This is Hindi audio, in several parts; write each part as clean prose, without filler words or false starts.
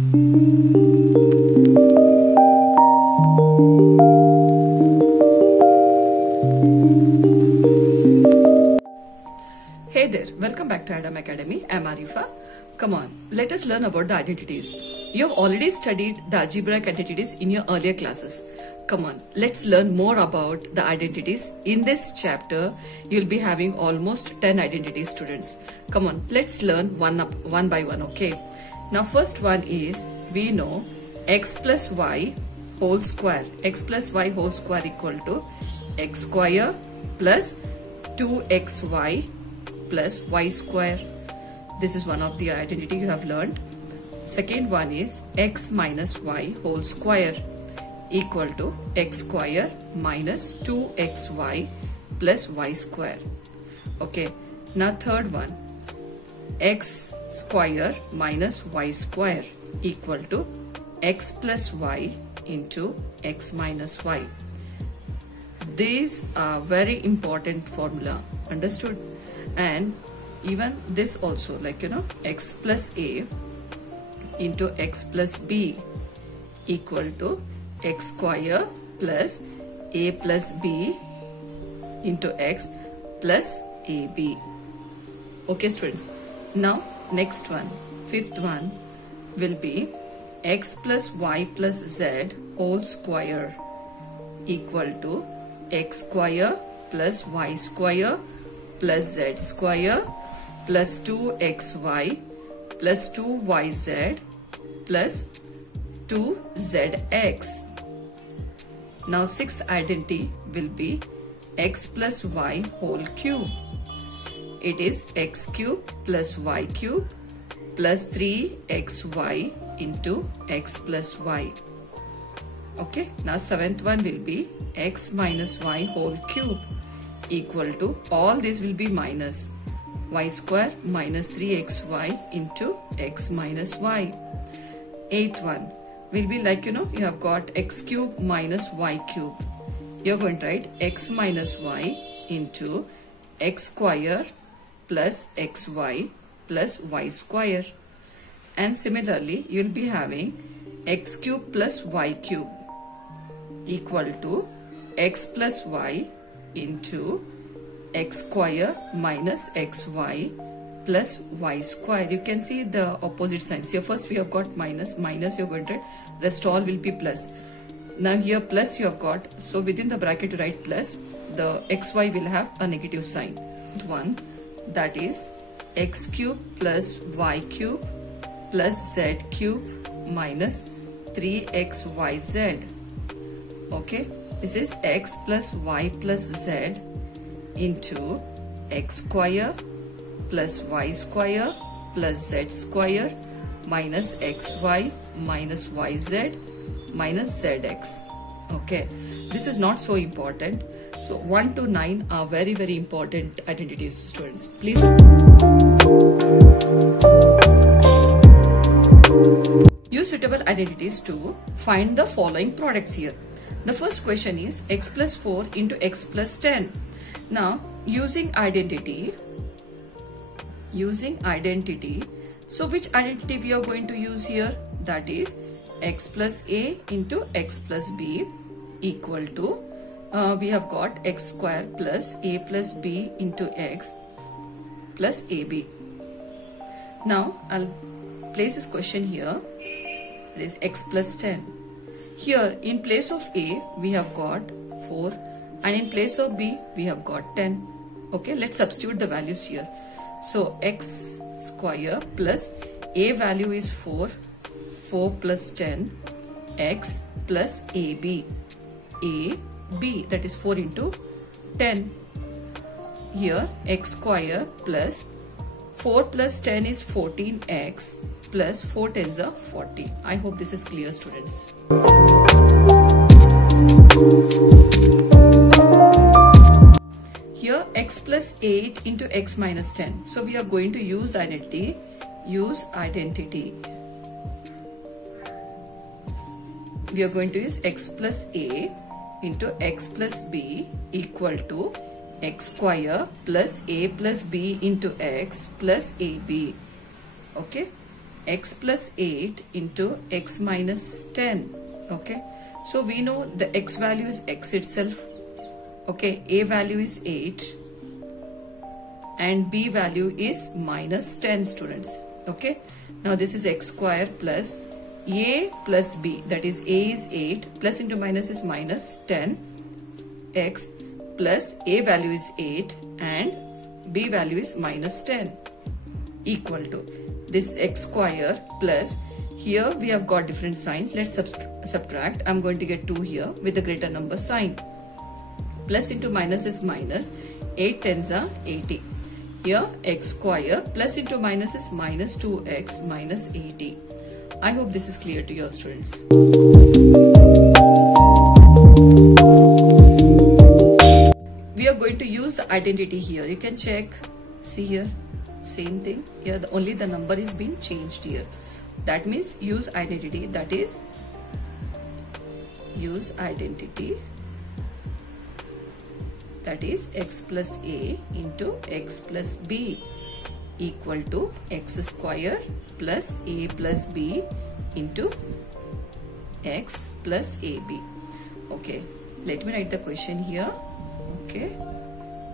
Hey there, welcome back to Adam Academy. I'm Arifa. Come on, let us learn about the identities. You have already studied the algebraic identities in your earlier classes. Come on, let's learn more about the identities. In this chapter, you'll be having almost 10 identities, students. Come on, let's learn one by one, okay? Now, first one is, we know x plus y whole square. X plus y whole square equal to x square plus 2xy plus y square. This is one of the identity you have learned. Second one is x minus y whole square equal to x square minus 2xy plus y square. Okay, now third one, x square minus y square equal to x plus y into x minus y. These are very important formula, understood? And even this also, like x plus a into x plus b equal to x square plus a plus b into x plus ab. Okay, students. Now next one, fifth one will be x plus y plus z whole square equal to x square plus y square plus z square plus 2xy plus 2yz plus 2zx. Now sixth identity will be x plus y whole cube. It is x cube plus y cube plus 3xy into x plus y. Okay, now seventh one will be x minus y whole cube equal to, all this will be minus, y square minus 3xy into x minus y. Eighth one will be like, you have got x cube minus y cube. You're going to write x minus y into x square plus xy plus y square. And similarly, you'll be having x cube plus y cube equal to x plus y into x square minus xy plus y square. You can see the opposite signs. Here first we have got minus, you're going to, rest all will be plus. Now here plus you have got, so within the bracket to write plus, the xy will have a negative sign. One, that is x cube plus y cube plus z cube minus 3xyz. Okay, this is x plus y plus z into x square plus y square plus z square minus xy minus yz minus zx. Okay, this is not so important. So 1 to 9 are very, very important identities, students. Please use suitable identities to find the following products here. The first question is x plus 4 into x plus 10. Now using identity, so which identity we are going to use here? That is x plus a into x plus b equal to, we have got x square plus a plus b into x plus ab. Now I'll place this question here. It is x plus 10. Here in place of a we have got 4 and in place of b we have got 10. Okay, let's substitute the values here. So x square plus a value is 4 plus 10 x plus ab, that is 4 into 10. Here x square plus 4 plus 10 is 14x plus 4 tens are 40. I hope this is clear, students. Here x plus 8 into x minus 10. So we are going to use identity. We are going to use x plus a into x plus b equal to x square plus a plus b into x plus ab. Okay. x plus 8 into x minus 10. Okay, so we know the x value is x itself. Okay, a value is 8 and b value is minus 10, students. Okay, now this is x square plus a plus b, that is a is 8, plus into minus is minus 10, x plus a value is 8 and b value is minus 10, equal to this x square plus, here we have got different signs, let's subtract. I'm going to get 2 here with the greater number sign. Plus into minus is minus, 8 tens are 80. Here x square plus into minus is minus 2x minus 80. I hope this is clear to you all, students. We are going to use identity here. You can check. See here, same thing. Here only the number is being changed here. That means use identity. That is use identity. That is x plus a into x plus b equal to x square plus a plus b into x plus ab. Okay, let me write the question here. Okay,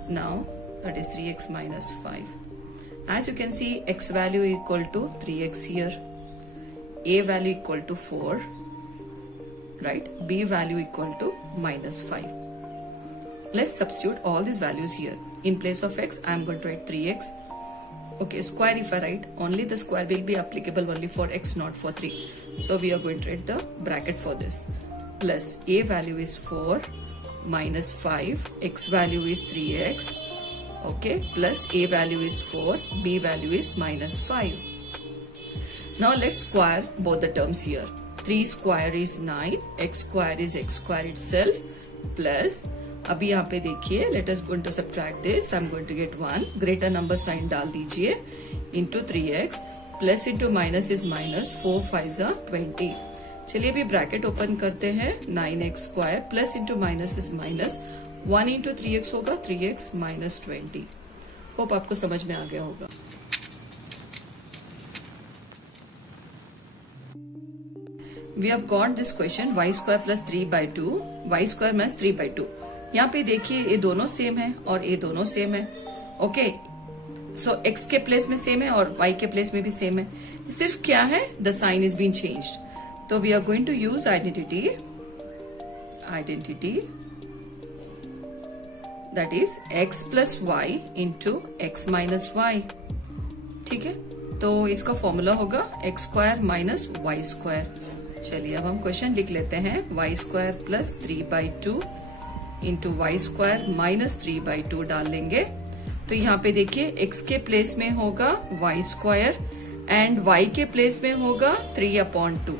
now that is 3x minus 5. As you can see, x value equal to 3x here, a value equal to 4, right? B value equal to minus 5. Let's substitute all these values here. In place of x, I am going to write 3x. Okay, square if I write, only the square will be applicable only for x, not for 3. So we are going to write the bracket for this. Plus a value is 4 minus 5, x value is 3x. Okay, plus a value is 4, b value is minus 5. Now let's square both the terms here. 3 square is 9, x square is x square itself, plus अभी यहाँ पे देखिए, let us going to subtract this. I'm going to get 1, greater number sign डाल दीजिए, into 3x plus into minus is minus, 4 5s are 20. चलिए अभी ब्रैकेट ओपन करते हैं. 9x square plus into minus is minus, 1 into 3x होगा 3x minus 20. होप आपको समझ में आ गया होगा. We have got this question y square plus 3 by 2, y square minus 3 by 2. यहाँ पे देखिए ये दोनों सेम है और ये दोनों सेम है. ओके, सो x के प्लेस में सेम है और y के प्लेस में भी सेम है. सिर्फ क्या है, the sign is been changed. तो we are going to use identity that is x plus y into x minus y. ठीक है, तो इसका फॉर्मूला होगा x square minus y square. चलिए अब हम क्वेश्चन लिख लेते हैं. y square plus 3 by 2 into y square minus 3 by 2 डाल लेंगे. तो यहाँ पे देखिए x के प्लेस में होगा y स्क्वायर एंड y के प्लेस में होगा 3/2.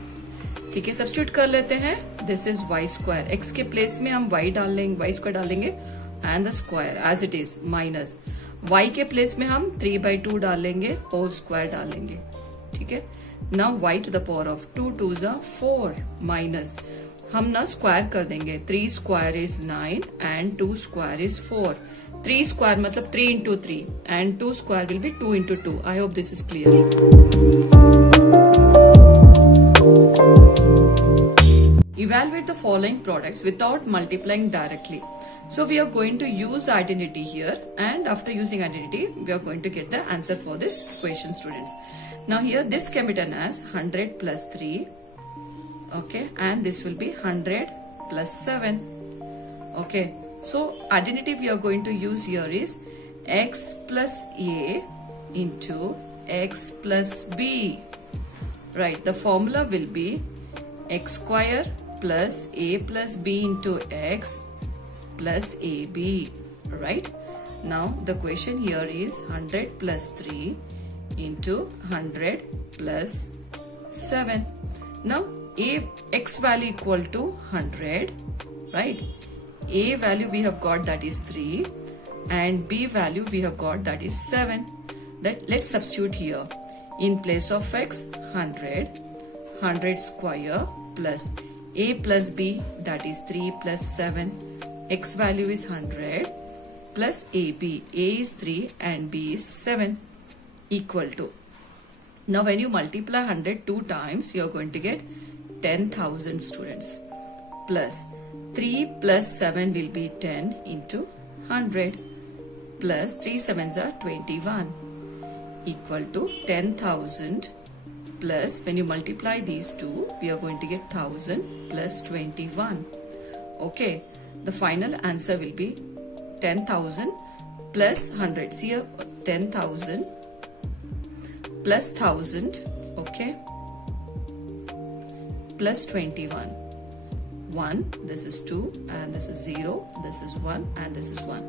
ठीक है, सब्स्टिट्यूट कर लेते हैं. This is y square, x के प्लेस में हम y डाल लेंगे, y स्क्वायर डाल लेंगे and the square as it is minus y के प्लेस में हम 3/2 डालेंगे, होल स्क्वायर डालेंगे. ठीक है, now y to the power of 2 2s are 4 minus हम ना स्क्वायर कर देंगे. 3 square is 9 and 2 square is 4. 3 square मतलब 3 into 3 and 2 square will be 2 into 2. I hope this is clear. Evaluate the following products without multiplying directly. So we are going to use identity here, and after using identity, we are going to get the answer for this question, students. Now here this can be done as 100 plus 3. Okay, and this will be 100 plus 7. Okay, so identity we are going to use here is x plus a into x plus b. Right, the formula will be x square plus a plus b into x plus ab. Right, now the question here is 100 plus 3 into 100 plus 7. Now x value equal to 100, right? A value we have got, that is 3, and b value we have got, that is 7. Let's substitute here. In place of x, 100 square plus a plus b, that is 3 plus 7. X value is 100 plus ab. A is 3 and b is 7, equal to Now when you multiply 100 2 times, you are going to get 10,000 students. Plus 3 plus 7 will be 10 into 100 plus 3 sevens are 21 equal to 10,000 plus, when you multiply these two, we are going to get 1000 plus 21. Okay, the final answer will be 10,000 plus 100. See here, 10,000 plus 1000, okay, plus 21. 1, this is 2, and this is 0, this is 1, and this is 1.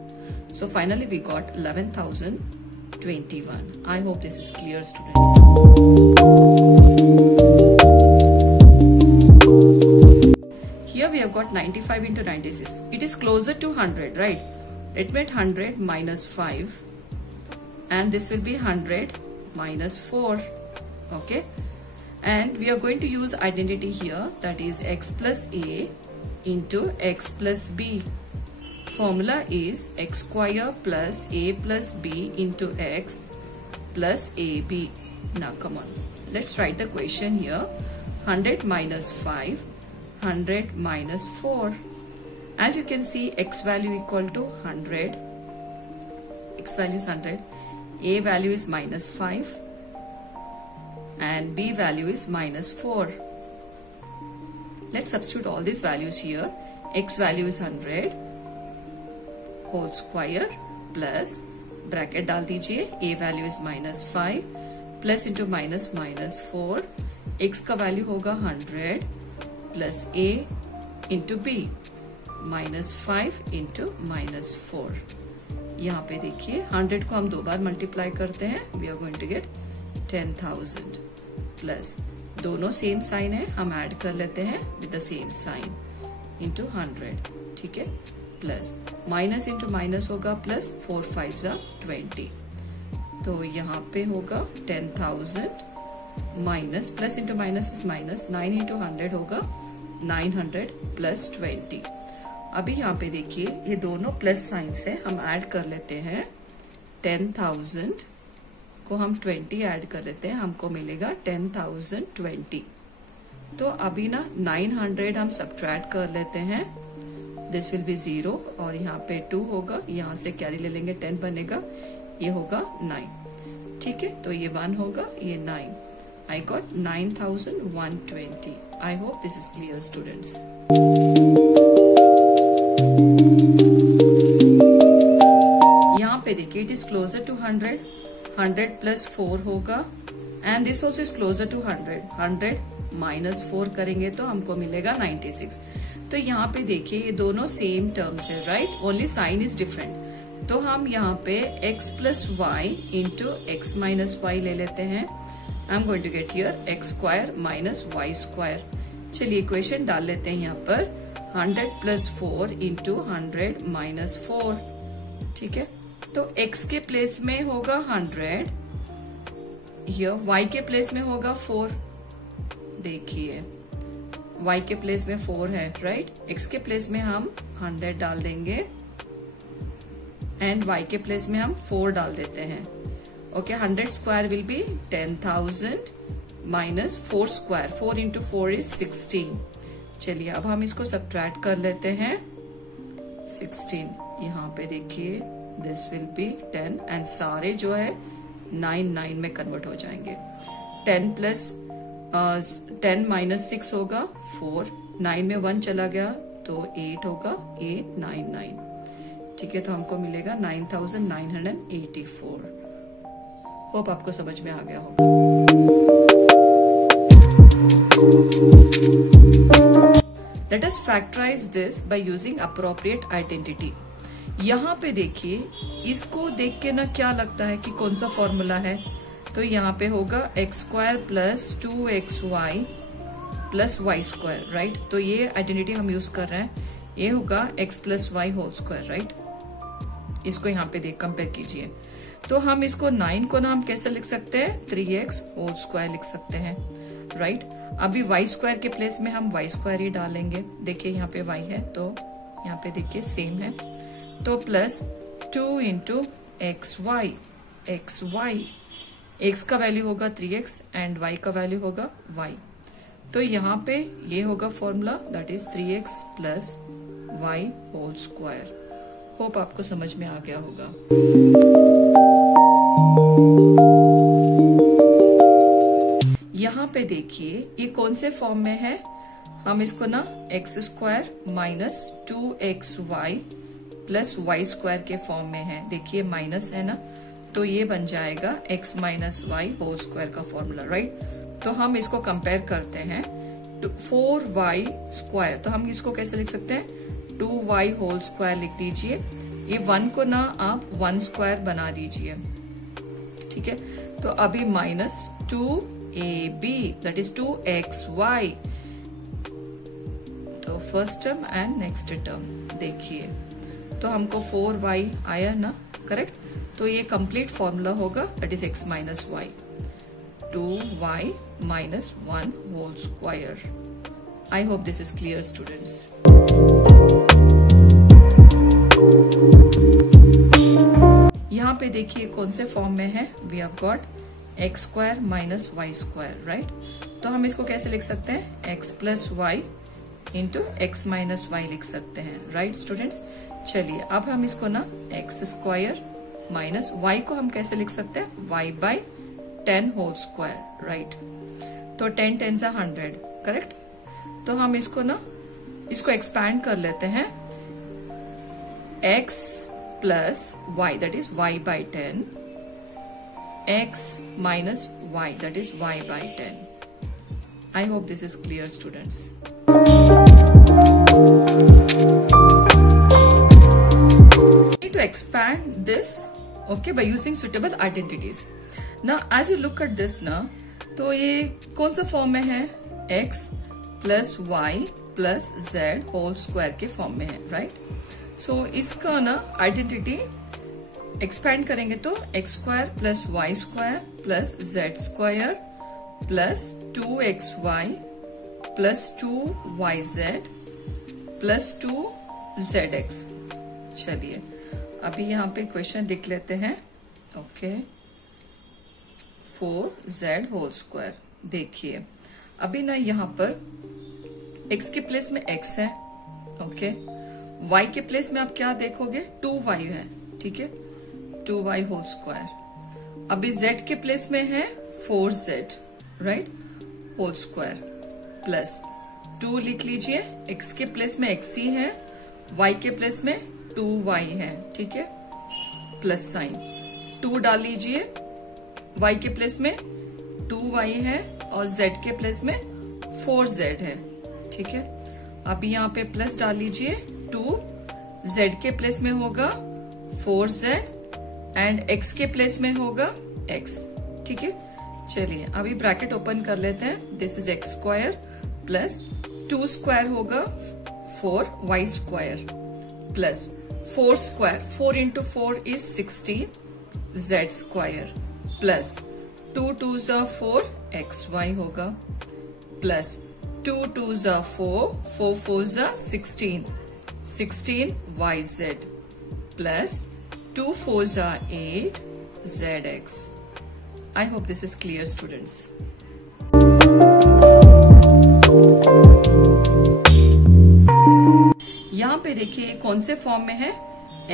So finally we got 11,021. I hope this is clear, students. Here we have got 95 into 96. It is closer to 100, right? It meant 100 minus 5, and this will be 100 minus 4. Okay, and we are going to use identity here, that is x plus a into x plus b. Formula is x square plus a plus b into x plus ab. Now come on, let's write the question here. 100 minus 5, 100 minus 4. As you can see, x value equal to 100. X value is 100. A value is minus 5. And b value is minus 4. Let's substitute all these values here. X value is 100 whole square plus bracket डाल दीजिए, a value is minus 5 plus into minus minus 4. x का value होगा 100 plus a into b minus 5 into minus 4. यहाँ पे देखिए 100 को हम 2 बार मल्टीप्लाई करते हैं, we are going to get 10,000 plus दोनों सेम साइन है, हम ऐड कर लेते हैं with the same sine into 100. ठीक है, प्लस माइनस इंटू माइनस होगा प्लस 4 5 20. तो यहाँ पे होगा 10,000 minus plus into minus is minus 9 into 100 होगा 900 प्लस 20. अभी यहाँ पे देखिए ये दोनों प्लस साइन से हम ऐड कर लेते हैं. 10,000 को हम 20 ऐड कर लेते हैं, हमको मिलेगा 10,020. तो अभी ना 900 हम सब्ट्रैक्ट कर लेते हैं, दिस विल बी 0 और यहाँ पे 2 होगा, यहाँ से कैरी ले लेंगे 10 बनेगा, ये होगा 9. ठीक है, तो ये 1 होगा, ये 9. I got 9,120. I hope this is clear, students. यहाँ पे देखिए it is closer to 100. 100 plus 4 होगा and this also is closer to 100. 100 minus 4 करेंगे तो हमको मिलेगा 96. तो यहाँ पे देखिए ये दोनों सेम टर्म्स है, right, only sign is different. तो हम यहाँ पे x plus y into x minus y ले लेते हैं. I am going to get here x square minus y square. चलिए इक्वेशन डाल लेते हैं यहाँ पर 100 plus 4 into 100 minus 4. ठीक है, तो x के प्लेस में होगा 100, हियर y के प्लेस में होगा 4. देखिए y के प्लेस में 4 है, राइट. x के प्लेस में हम 100 डाल देंगे एंड y के प्लेस में हम 4 डाल देते हैं. Okay, 100 square will be 10,000 minus 4 square. 4 into 4 is 16. चलिए अब हम इसको सब्ट्रैक्ट कर लेते हैं. 16 यहाँ पे देखिए दिस विल बी 10 एंड सारे जो है 9 में कन्वर्ट हो जाएंगे. 10 प्लस 10 माइनस 6 होगा 4. 9 में 1 चला गया तो 8 होगा, 8 9 9. ठीक है, तो हमको मिलेगा 9,984. होप आपको समझ में आ गया होगा. Let us factorize this by using appropriate identity. यहाँ पे देखिए इसको देख के ना क्या लगता है कि कौन सा फॉर्मूला है. तो यहाँ पे होगा x square plus 2xy plus y square, right. तो ये आइडेंटिटी हम यूज कर रहे हैं. ये होगा x plus y whole square, right. इसको यहाँ पे देख कंपेयर कीजिए. तो हम इसको 9 को ना हम कैसे लिख सकते हैं, 3x होल स्क्वायर लिख सकते हैं, राइट. अभी y स्क्वायर के प्लेस में हम y स्क्वायर ही डालेंगे. देखिए यहाँ पे y है तो यहाँ पे देखिए सेम है. तो plus 2 into x y x का वैल्यू होगा 3x एंड y का वैल्यू होगा y। तो यहाँ पे ये होगा formula, that is 3x plus y whole square. Hope आपको समझ में आ गया होगा। यहाँ पे देखिए ये कौन से फॉर्म में है, हम इसको ना x square minus 2xy plus y square के फॉर्म में है। देखिए माइनस है ना, तो ये बन जाएगा x minus y whole square का फॉर्मूला, राइट। तो हम इसको कंपेयर करते हैं 4y स्क्वायर, तो हम इसको कैसे लिख सकते हैं, 2y होल स्क्वायर लिख दीजिए। ये 1 को ना आप 1 स्क्वायर बना दीजिए, ठीक है। तो अभी minus 2ab that is 2xy, तो first term and next term देखिए, तो हमको 4y आया ना, करेक्ट। तो ये कंप्लीट फॉर्मूला होगा, that is x minus y, 2y minus 1 whole square. I hope this is clear, students. यहाँ पे देखिए कौन से फॉर्म में है, we have got x square minus y square, right? तो हम इसको कैसे लिख सकते हैं, x plus y into x minus y लिख सकते हैं, right students? चलिए अब हम इसको ना x square minus y को हम कैसे लिख सकते हैं, y by 10 whole square, right? तो 10 10 सा 100, करेक्ट। तो हम इसको ना इसको एक्सपैंड कर लेते हैं, x plus y that is y by 10, x minus y that is y by 10। I hope this is clear students. To expand this, okay, by using suitable identities. Now, as you look at this now, तो ये कौन सा फॉर्म में है, x plus y plus z whole square के फॉर्म में है, राइट। सो इसका ना आइडेंटिटी एक्सपैंड करेंगे तो x square plus y square plus z square plus 2xy plus 2yz plus 2zx। चलिए अभी यहाँ पे क्वेश्चन लिख लेते हैं, ओके। 4z होल स्क्वायर, देखिए अभी ना यहाँ पर x के प्लेस में x है, ओके। y के प्लेस में आप क्या देखोगे, 2y है, ठीक है, 2y होल स्क्वायर। अभी z के प्लेस में है 4z, right, whole square plus 2 लिख लीजिए, x के प्लेस में x ही है, y के प्लेस में 2y है, ठीक है, प्लस साइन 2 डाल लीजिए, y के प्लेस में 2y है और z के प्लेस में 4z है, ठीक है। अभी यहाँ पे प्लस डाल लीजिए, 2 z के प्लेस में होगा 4z एंड x के प्लेस में होगा x, ठीक है। चलिए अभी ब्रैकेट ओपन कर लेते हैं, this is x square plus 2 square होगा 4y square plus 4 square, 4 into 4 is 16 z square plus 2 2 जा 4 xy होगा प्लस 2 2 जा 4, 4 4 जा 16, 16 yz प्लस 2 4 जा 8 zx। I hope this is clear, students. यहाँ पे देखिए कौन से फॉर्म में है,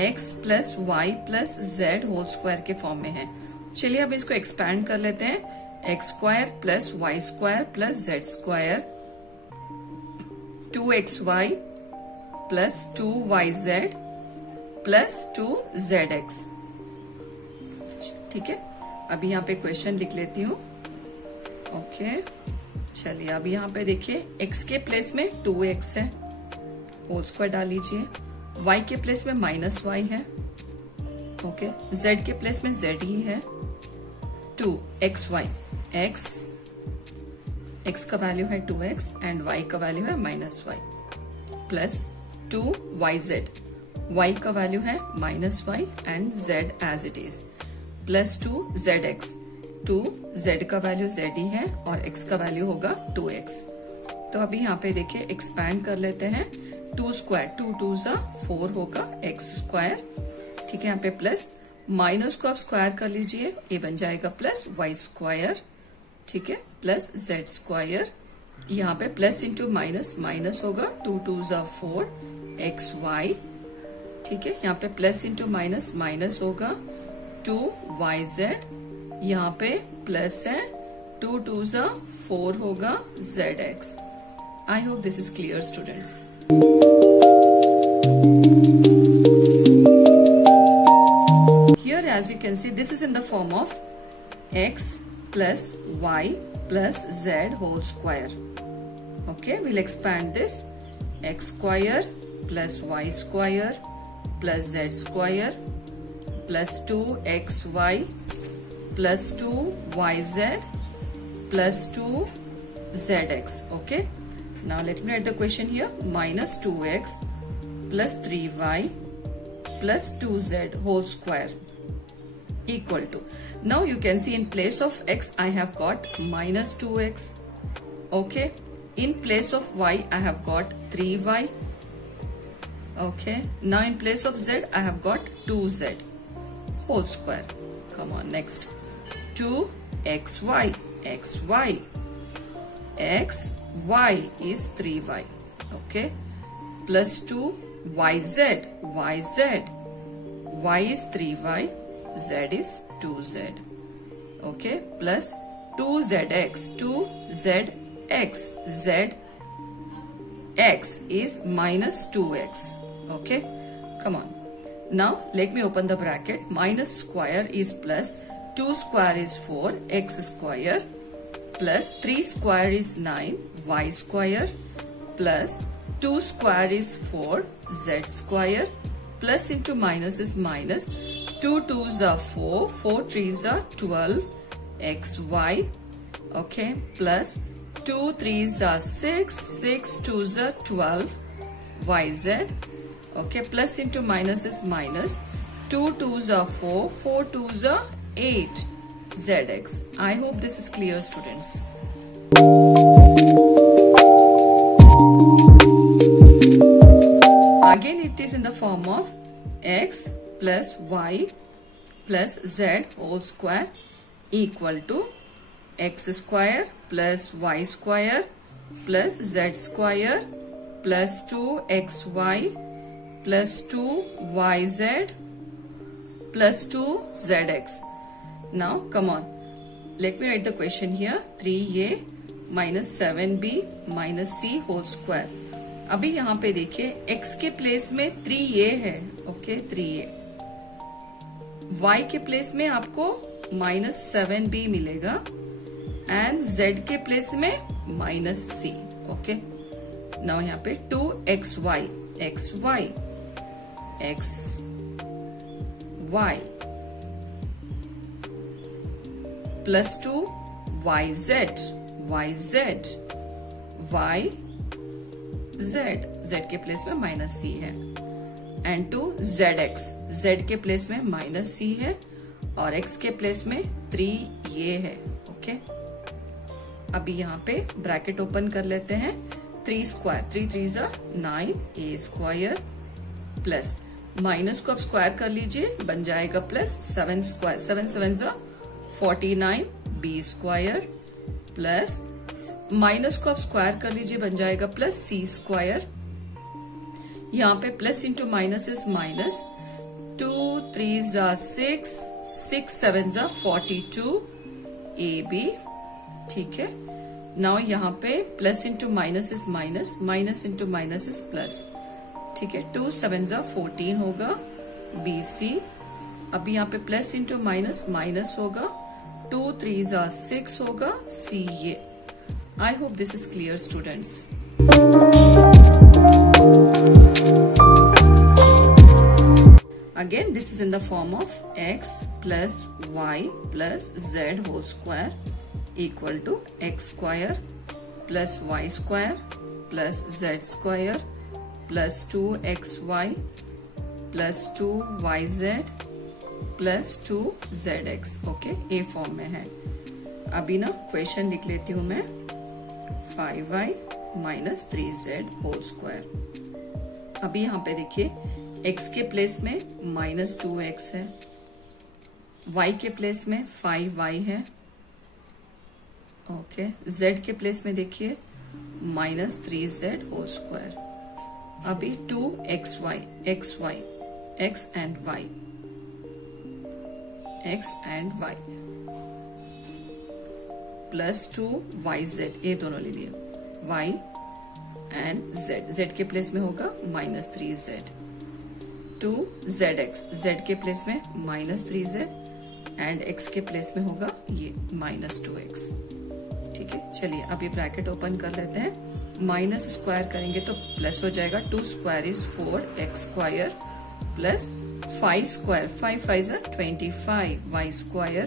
x plus y plus z whole square के फॉर्म में है। चलिए अब इसको एक्सपैंड कर लेते हैं, x square plus y square plus z square 2xy plus 2yz plus 2zx, ठीक है। अभी यहाँ पे क्वेश्चन लिख लेती हूँ, ओके। चलिए अब यहाँ पे देखिए x के प्लेस में 2x है, होल स्क्वायर डाल लीजिए, y के प्लेस में माइनस y है, ओके, z के प्लेस में z ही है, 2xy, x का वैल्यू है 2x एंड y का वैल्यू है minus y plus 2yz, y का वैल्यू है minus y and z as it is plus 2zx, 2z का वैल्यू z ही है और x का वैल्यू होगा 2x। तो अभी यहाँ पे देखिए एक्सपैंड कर लेते हैं, 2 स्क्वायर 2 2 जा 4 होगा x स्क्वायर, ठीक है, यहाँ पे प्लस माइनस को आप स्क्वायर कर लीजिए, ये बन जाएगा प्लस वाई स्क्वायर, ठीक है, प्लस जेड स्क्वायर। यहाँ पे प्लस इंटू माइनस माइनस होगा, 2 2 ज़ा 4 एक्स वाई, ठीक है। यहाँ पे प्लस इंटू माइनस माइनस होगा 2 वाई जेड। यहाँ पे प्लस है, 2 2 ज़ा 4 होगा Z x. I hope this is clear students. Here as you can see this is in the form of x plus y plus z whole square. Okay, we'll expand this. X square plus y square plus z square plus 2xy plus 2yz plus 2zx. Okay, now let me write the question here. Minus 2x plus 3y plus 2z whole square equal to, now you can see in place of x I have got minus 2x, okay, in place of y I have got 3y, okay, now in place of z I have got 2z whole square. Come on, next 2xy, xy, xy is 3y, okay, plus 2yz, yz, y is 3y, z is 2z, okay, plus 2zx, 2zx, zx is minus 2x, okay. Come on, now let me open the bracket. Minus square is plus, 2 square is 4 x square plus 3 square is 9 y square plus 2 square is 4 z square plus into minus is minus, 2 2s are 4, 4 3s are 12 xy, okay, plus 2 3s are 6, 6 2s are 12 yz, okay, plus into minus is minus, 2 2s are 4, 4 2s are 8 zx. I hope this is clear students. Again it is in the form of x plus y plus z whole square equal to x square plus y square plus z square plus 2xy plus 2yz plus 2zx. Now come on, let me write the question here. 3a minus 7b minus c whole square. अभी यहाँ पे देखिए x के प्लेस में 3a है, ओके, 3a, y के प्लेस में आपको minus 7b मिलेगा एंड z के प्लेस में minus c, ओके। नाउ यहाँ पे 2xy, xy, xy plus 2yz, yz, y z, z के प्लेस में माइनस c है एंड 2zx, z के प्लेस में माइनस c है और x के प्लेस में 3 ये है, ओके। अभी यहाँ पे ब्रैकेट ओपन कर लेते हैं। 3 स्क्वायर, 3 3 ज़ा 9 a स्क्वायर प्लस माइनस को आप स्क्वायर कर लीजिए, बन जाएगा प्लस 7 स्क्वायर, 7 7 ज़ा 49 b स्क्वायर प्लस माइनस को आप स्क्वायर कर लीजिए, बन जाएगा प्लस c स्क्वायर। यहाँ पे plus into minus is minus, 2 3 ज़ा 6, 6 7 ज़ा 42 ab, ठीक है। नाउ यहाँ पे plus into minus is minus, minus into minus is plus, ठीक है। 2 7 ज़ा 14 होगा bc। अभी यहाँ पे प्लस इंटू माइनस माइनस होगा, 2 3 ज़ा 6 होगा ca। I hope this is clear students. Again this is in the form of x plus y plus z whole square equal to x square plus y square plus z square plus 2xy plus 2yz plus 2zx, okay, a form में है। अभी ना क्वेश्चन लिख लेती हूँ मैं, 5y minus 3z whole square। अभी यहाँ पे देखिए x के प्लेस में minus 2x है, y के प्लेस में 5y है, ओके। z के प्लेस में देखिए -3z होल स्क्वायर। अभी 2xy, xy, x and y, x and y plus 2yz, ये दोनों ले लिए, y एंड z, z के प्लेस में होगा -3z, 2zx, z के प्लेस में -3z एंड x के प्लेस में होगा ये -2x, ठीक है। चलिए अब ये ब्रैकेट ओपन कर लेते हैं। माइनस स्क्वायर करेंगे तो प्लस हो जाएगा, 2 square is 4x square plus 5 square, 5 5 25 y square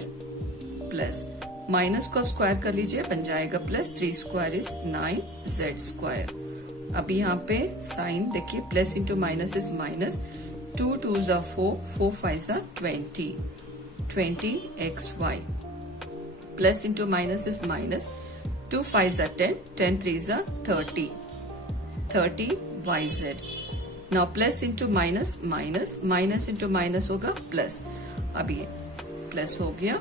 plus minus को अब स्क्वायर कर लीजिए, बन जाएगा plus 3 square is 9z square. अब यहाँ पे साइन देखिए, plus into minus is minus, 2 2s are 4, 4 5s are 20, 20xy plus into minus is minus, 2 5s are 10, 10 3s are 30, 30yz। Now plus into minus minus, minus into minus होगा प्लस, अब ये प्लस हो गया,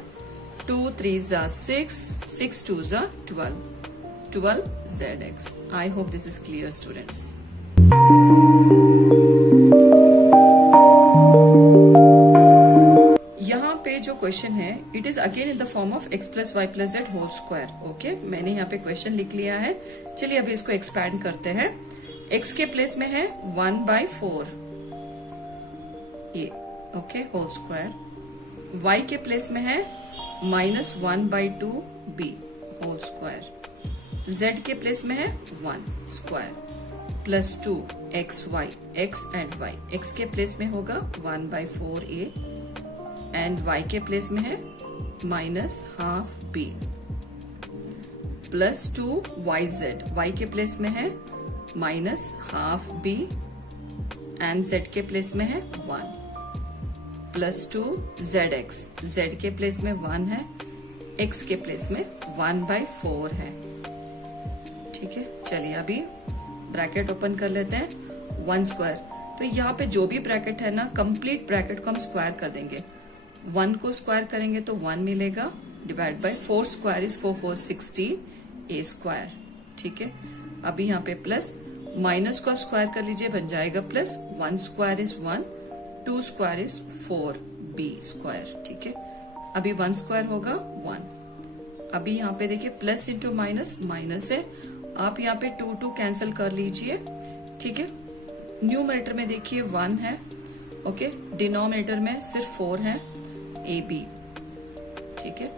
2 3s are 6, 6 2s are 12, 12zx। I hope this is clear, students. यहाँ पे जो क्वेश्चन है, it is again in the form of x plus y plus z whole square, okay. मैंने यहाँ पे क्वेश्चन लिख लिया है। चलिए अभी इसको एक्सपैंड करते हैं। x के प्लेस में है 1/4 ये, ओके, होल स्क्वायर। y के प्लेस में है -1/2 b होल स्क्वायर। z के प्लेस में है 1 square plus 2 xy, x and y, x के प्लेस में होगा 1/4 a एंड y के प्लेस में है -12 b प्लस 2 yz, y के प्लेस में है -12 b एंड z के प्लेस में है 1 प्लस 2 zx, z के प्लेस में 1 है, x के प्लेस में 1/4 है, ठीक है। चलिए अभी ब्रैकेट ओपन कर लेते हैं। 1 स्क्वायर, तो यहाँ पे जो भी ब्रैकेट है ना, कंप्लीट ब्रैकेट को हम स्क्वायर कर देंगे। 1 को स्क्वायर करेंगे तो 1 मिलेगा, divide by 4 square is 4 4 16 a square, ठीक है। अभी यहाँ पे प्लस, माइनस को आप स्क्वायर कर लीजिए, बन जाएगा plus, 1 square is 1, 2 square is 4 b square, ठीक है। अभी 1 स्क्वायर होगा 1। अभी यहाँ पे देखिए प्लस इंटू माइनस, माइनस है, आप यहाँ पे 2 2 कैंसिल कर लीजिए, ठीक है। न्यूमरेटर में देखिए 1 है, ओके, डिनोमिनेटर में सिर्फ 4 है, ए बी, ठीक है।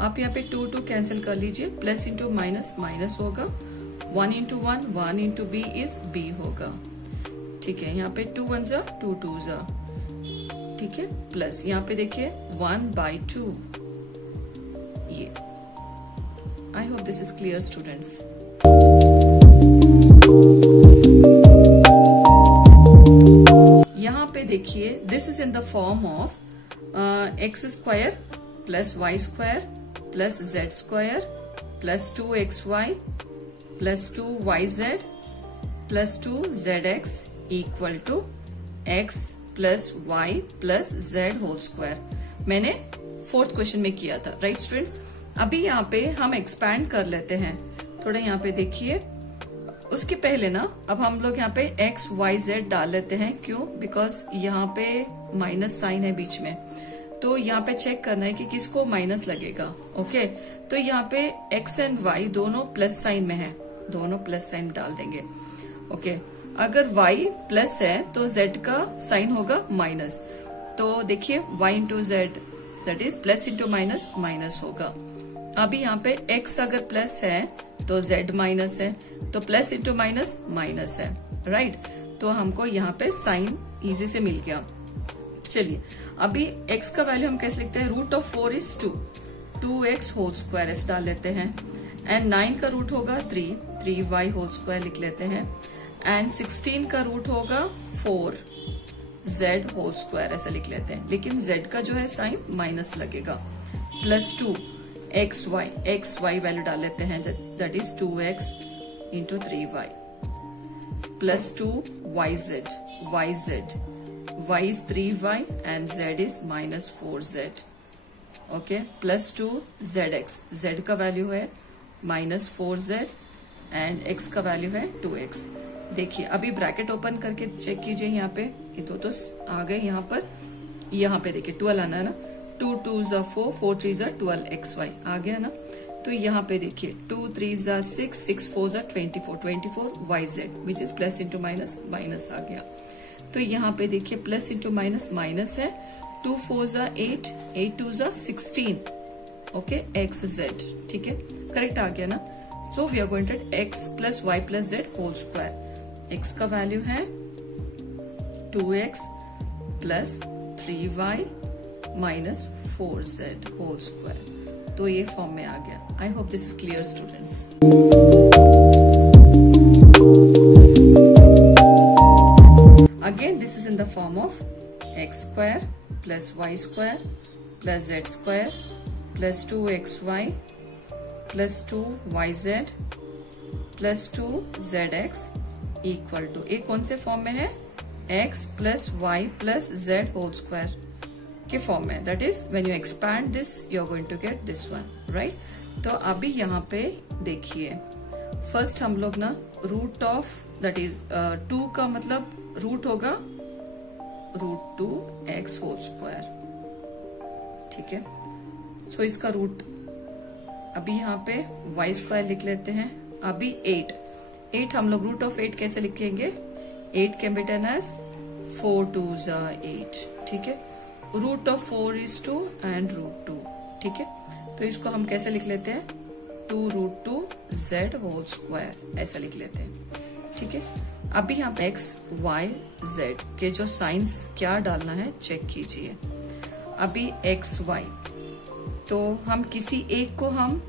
आप यहाँ पे 2 2 कैंसिल कर लीजिए, प्लस इंटू माइनस माइनस होगा, 1 into 1, 1 into B is B होगा, ठीक है। यहाँ पे 2 1s are 2 2s are, ठीक है, प्लस यहाँ पे देखिए 1/2 ये। I hope this is clear, students. यहाँ पे देखिए, this is in the form of x square plus y square plus z square plus 2xy plus 2yz plus 2zx equal to x plus y plus z whole square. मैंने 4th क्वेश्चन में किया था, राइट स्टूडेंट्स। अभी यहाँ पे हम एक्सपैंड कर लेते हैं थोड़ा। यहाँ पे देखिए, उसके पहले ना अब हम लोग यहाँ पे x y z डाल लेते हैं। क्यों? बिकॉज यहाँ पे माइनस साइन है बीच में, तो यहाँ पे चेक करना है कि किसको माइनस लगेगा, ओके। तो यहाँ पे x एंड y दोनों प्लस साइन में है, दोनों प्लस साइन डाल देंगे, ओके। अगर y प्लस है तो z का साइन होगा माइनस, तो देखिए y into Z that is plus into minus minus होगा। अभी यहाँ पे x अगर प्लस है तो z माइनस है, तो प्लस इंटू माइनस माइनस है, राइट। तो हमको यहाँ पे साइन इजी से मिल गया। चलिए अभी x का वैल्यू हम कैसे लिखते हैं? Root of 4 is 2, 2x whole square ऐसे डाल लेते हैं। एंड 9 का रूट होगा 3, 3y होल स्क्वायर लिख लेते हैं। एंड 16 का रूट होगा 4z होल स्क्वायर ऐसा लिख लेते हैं। लेकिन z का जो है साइन माइनस लगेगा। प्लस 2 xy वैल्यू डाल लेते हैं, that is 2x into 3y plus 2yz, y is 3y and z is minus 4z, okay, +2 zx, z का वैल्यू है -4z एंड x का वैल्यू है 2x। देखिए अभी ब्रैकेट ओपन करके चेक कीजिए, यहाँ पे ये दो तो आ गए, यहाँ पे देखिए 12 आना है ना, 2 2s are 4, 4 3s are 12xy आ गया ना। तो यहाँ पे देखिए 2 3s are 6, 6 4s are 24, 24yz which is plus into minus, minus आ गया। तो यहाँ पे देखिए प्लस इंटू माइनस माइनस है, 2 4s are 8, 8 2s are 16, okay, xz, ठीक है, करेक्ट आ गया ना। So we are going to x plus y plus z whole square. x का वैल्यू है 2x plus 3y minus 4z whole square. तो ये फॉर्म में आ गया। I hope this is clear students. Again this is in the form of x square plus y square plus z square plus 2xy plus 2yz plus 2zx equal to, ये कौन से फॉर्म में है, x plus y plus z whole square के फॉर्म में। That is when you expand this you are going to get this one, right. तो अभी यहाँ पे देखिए फर्स्ट हम लोग ना रूट ऑफ दैट इज 2 का मतलब रूट होगा √2x होल स्क्वायर, ठीक है। सो इसका रूट अभी यहाँ पे y स्क्वायर लिख लेते हैं। अभी 8 हम लोग रूट ऑफ 8 कैसे लिखेंगे, 8 can be written as 4 2s are 8, ठीक है। रूट ऑफ 4 is 2 एंड √2, ठीक है। तो इसको हम कैसे लिख लेते हैं, 2√2z होल स्क्वायर ऐसा लिख लेते हैं, ठीक है। अभी यहाँ पे x y z के जो साइंस क्या डालना है चेक कीजिए। अभी x y तो हम किसी एक को हम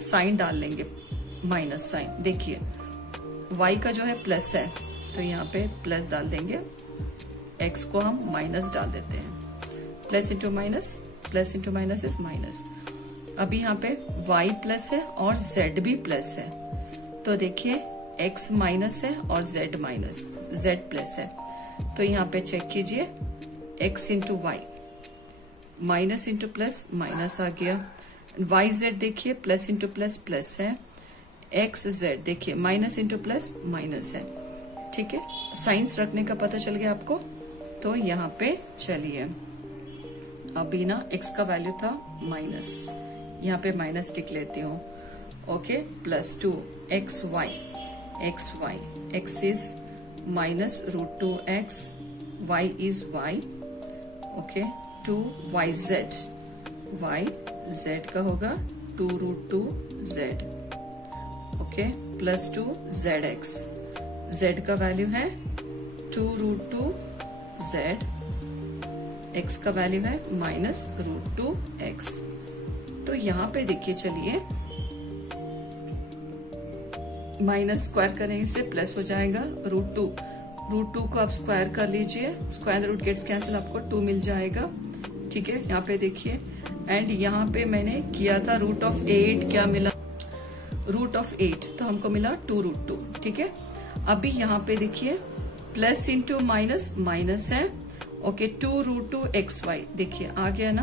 साइन डाल लेंगे, माइनस साइन। देखिए y का जो है प्लस है तो यहाँ पे प्लस डाल देंगे, x को हम माइनस डाल देते हैं। Plus into minus is minus. अभी यहाँ पे y प्लस है और z भी प्लस है, तो देखिए x माइनस है और z माइनस, z प्लस है। तो यहाँ पे चेक कीजिए x into y, minus into plus minus आ गया। वाई जेड देखिए प्लस इंटू प्लस प्लस है, एक्स जेड देखिए माइनस इंटू प्लस माइनस है, ठीक है। साइंस रखने का पता चल गया आपको। तो यहाँ पे चलिए अभी ना x का वैल्यू था माइनस, यहाँ पे माइनस लिख लेती हूँ, okay. Plus 2 x y, x is minus √2x, y is y, okay. 2yz, y z का होगा 2√2z, okay. Plus 2zx, z का वैल्यू है 2√2z, x का वैल्यू है माइनस √2x। तो यहाँ पे देखिए चलिए माइनस स्क्वायर करने से प्लस हो जाएगा, √2 को आप स्क्वायर कर लीजिए, स्क्वायर रूट गेट्स कैंसिल, आपको 2 मिल जाएगा, ठीक है। यहाँ पे देखिए एंड यहाँ पे मैंने किया था रूट ऑफ 8, क्या मिला, रूट ऑफ 8 तो हमको मिला 2√2, ठीक है। अभी यहाँ पे देखिए प्लस इंटू माइनस माइनस है, ओके। 2√2xy देखिए आ गया ना।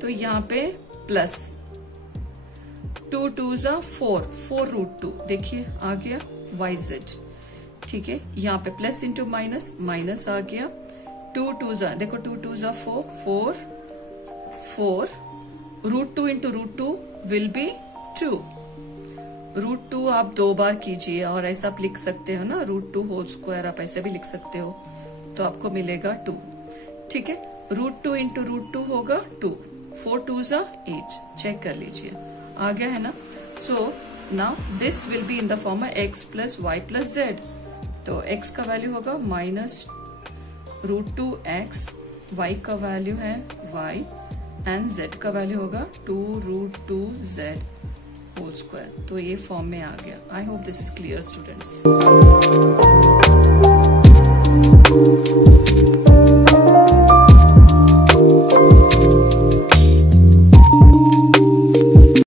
तो यहाँ पे प्लस 2 2s are 4, 4√2 देखिए आ गया yz, ठीक है। यहाँ पे प्लस इंटू माइनस माइनस आ गया, 2 2s are देखो 2 2s are 4, 4 √2 into √2 will be 2। √2 आप 2 बार कीजिए और ऐसा आप लिख सकते हो ना, √2 होल स्क्वायर आप ऐसे भी लिख सकते हो, तो आपको मिलेगा 2, ठीक है। √2 इंटू √2 होगा 2, 4 2s are 8, चेक कर लीजिए आ गया है ना। So now this will be in the form of x plus y plus z. तो x का वैल्यू होगा माइनस √2x, y का वैल्यू है y एंड z का वैल्यू होगा 2√2z होल स्क्वायर। तो ये फॉर्म में आ गया। I hope this is clear students.